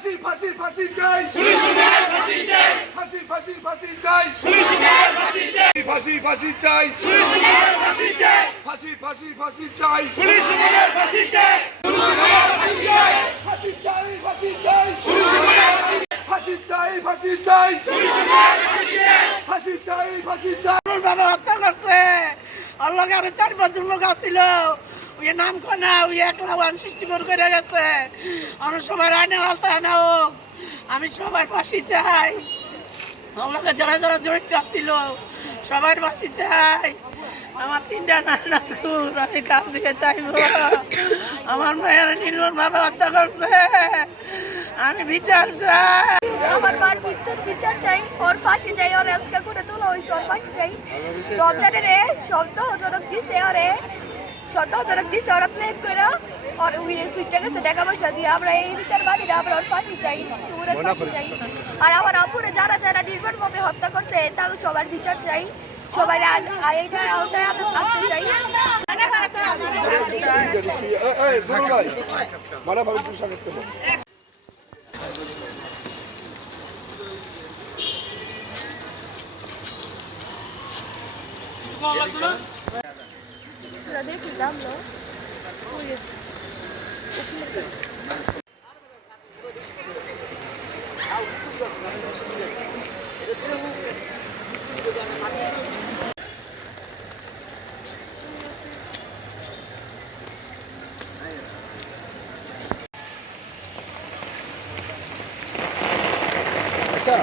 ফাঁসি ফাঁসি ফাঁসি চাই, ফাঁসি চাই, ফাঁসি ফাঁসি ফাঁসি চাই, ফাঁসি চাই, ফাঁসি ফাঁসি চাই, ফাঁসি চাই, ফাঁসি ফাঁসি ফাঁসি চাই, ফাঁসি চাই, ফাঁসি চাই ফাঁসি চাই, ফাঁসি চাই ফাঁসি চাই, ফাঁসি চাই ফাঁসি চাই। বাবা হত্যা করছে ওর লগে আরো 4-5 লোক আসছিল ওই নাম কোনা ওই একলা ওয়ান সৃষ্টি করে গেছে আমরা সবাই আইনে আলতা না হোক আমি সবার ফাঁসি চাই ওর লগে যারা যারা জড়িত আসছিল সবার ফাঁসি চাই আমার 3টা নাতুন আমি কাম দিকে চাইবো আমার মায়ের নীলুর বাবা হত্যা করছে আমি বিচার চাই আমার মার মৃত্যুর বিচার চাই ওর ফাঁসি চাই ওর আজকে করে তোলা হয়েছে ওর ফাঁসি চাই রমজানের সন্দেহজনক দিছে ওরে সন্দেহজনক দিছে ওরা প্লেন করে ওর সুইচে গেছে টাকা পয়সা দিয়ে আমরা এই বিচার মানি না আমরা ওর ফাঁসি চাই ওর ফাঁসি চাই আর আমার আপুরে যারা যারা নির্মমভাবে হত্যা করছে তাও সবার বিচার চাই সবাই এইটা আওতায় আমরা থাকতে চাই মারা ভাবে তুই স্বাগত করবো। দেখি নামলো আচ্ছা